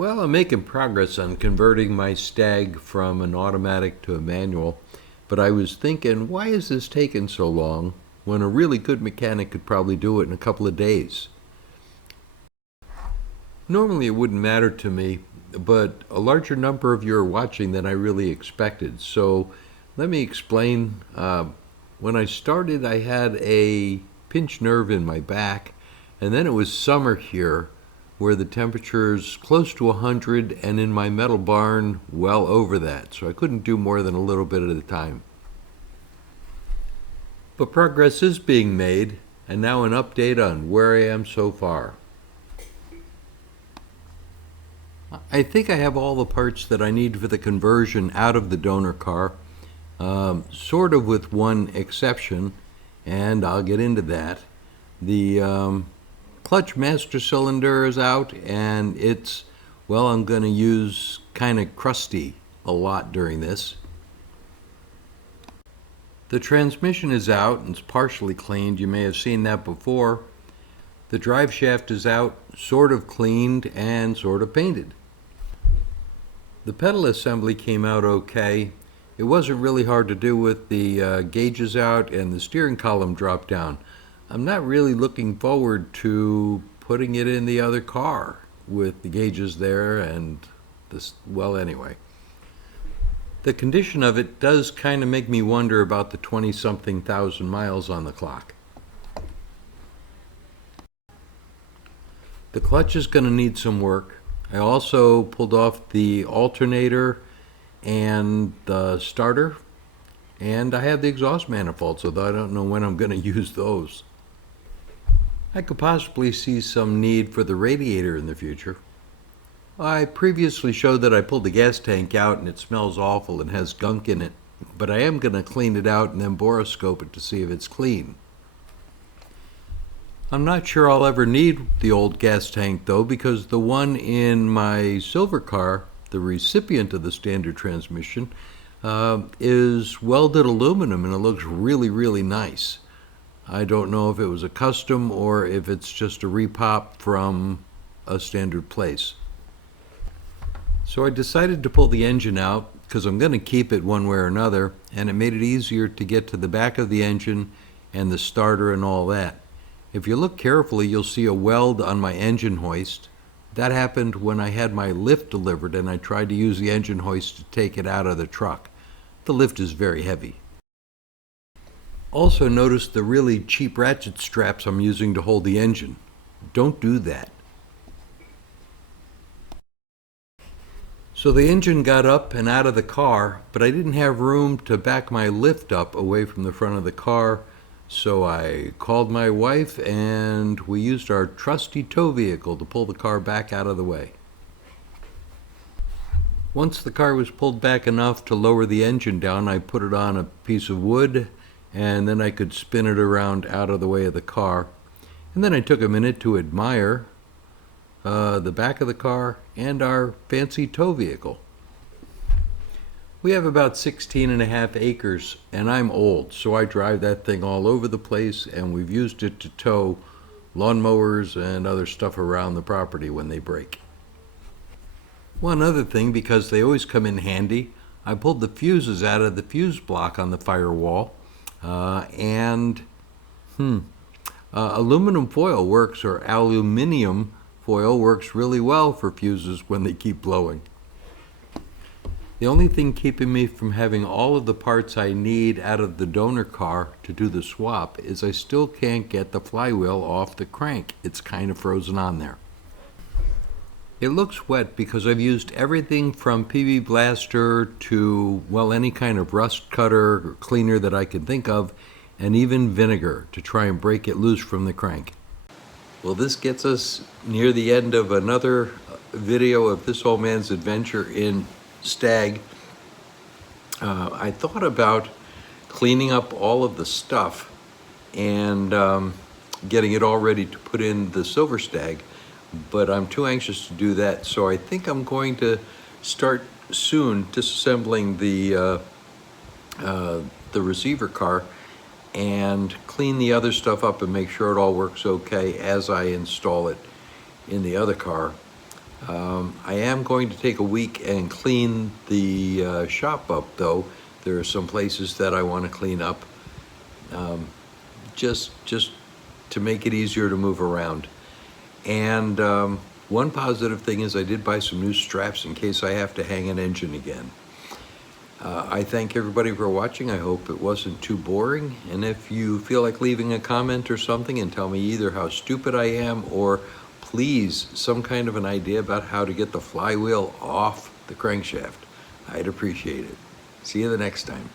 Well, I'm making progress on converting my Stag from an automatic to a manual, but I was thinking, why is this taking so long when a really good mechanic could probably do it in a couple of days? Normally it wouldn't matter to me, but a larger number of you are watching than I really expected. So let me explain. When I started, I had a pinched nerve in my back, and then it was summer here where the temperature's close to 100 and in my metal barn well over that, so I couldn't do more than a little bit at a time. But progress is being made, and now an update on where I am so far. I think I have all the parts that I need for the conversion out of the donor car, sort of with one exception, and I'll get into that. The clutch master cylinder is out, and it's, well, I'm going to use kind of crusty a lot during this. The transmission is out and it's partially cleaned. You may have seen that before. The drive shaft is out, sort of cleaned and sort of painted. The pedal assembly came out okay. It wasn't really hard to do with the gauges out and the steering column dropped down. I'm not really looking forward to putting it in the other car with the gauges there and this, well, anyway. The condition of it does kind of make me wonder about the 20-something thousand miles on the clock. The clutch is going to need some work. I also pulled off the alternator and the starter, and I have the exhaust manifold, so I don't know when I'm going to use those. I could possibly see some need for the radiator in the future. I previously showed that I pulled the gas tank out and it smells awful and has gunk in it, but I am going to clean it out and then boroscope it to see if it's clean. I'm not sure I'll ever need the old gas tank though, because the one in my silver car, the recipient of the standard transmission, is welded aluminum and it looks really, really nice. I don't know if it was a custom or if it's just a repop from a standard place. So I decided to pull the engine out because I'm going to keep it one way or another, and it made it easier to get to the back of the engine and the starter and all that. If you look carefully, you'll see a weld on my engine hoist. That happened when I had my lift delivered and I tried to use the engine hoist to take it out of the truck. The lift is very heavy. Also notice the really cheap ratchet straps I'm using to hold the engine. Don't do that. So the engine got up and out of the car, but I didn't have room to back my lift up away from the front of the car, so I called my wife and we used our trusty tow vehicle to pull the car back out of the way. Once the car was pulled back enough to lower the engine down, I put it on a piece of wood and then I could spin it around out of the way of the car. And then I took a minute to admire the back of the car and our fancy tow vehicle. We have about 16.5 acres and I'm old, so I drive that thing all over the place, and we've used it to tow lawnmowers and other stuff around the property when they break. One other thing, because they always come in handy, I pulled the fuses out of the fuse block on the firewall, aluminum foil works, or aluminium foil works really well for fuses when they keep blowing. The only thing keeping me from having all of the parts I need out of the donor car to do the swap is I still can't get the flywheel off the crank. It's kind of frozen on there. It looks wet because I've used everything from PB Blaster to, well, any kind of rust cutter or cleaner that I can think of, and even vinegar to try and break it loose from the crank. Well, this gets us near the end of another video of this old man's adventure in Stag. I thought about cleaning up all of the stuff and getting it all ready to put in the silver Stag, but I'm too anxious to do that, so I think I'm going to start soon disassembling the receiver car and clean the other stuff up and make sure it all works okay as I install it in the other car. I am going to take a week and clean the shop up, though. There are some places that I want to clean up, just to make it easier to move around. And one positive thing is I did buy some new straps in case I have to hang an engine again. I thank everybody for watching. I hope it wasn't too boring. And if you feel like leaving a comment or something and tell me either how stupid I am or please some kind of an idea about how to get the flywheel off the crankshaft, I'd appreciate it. See you the next time.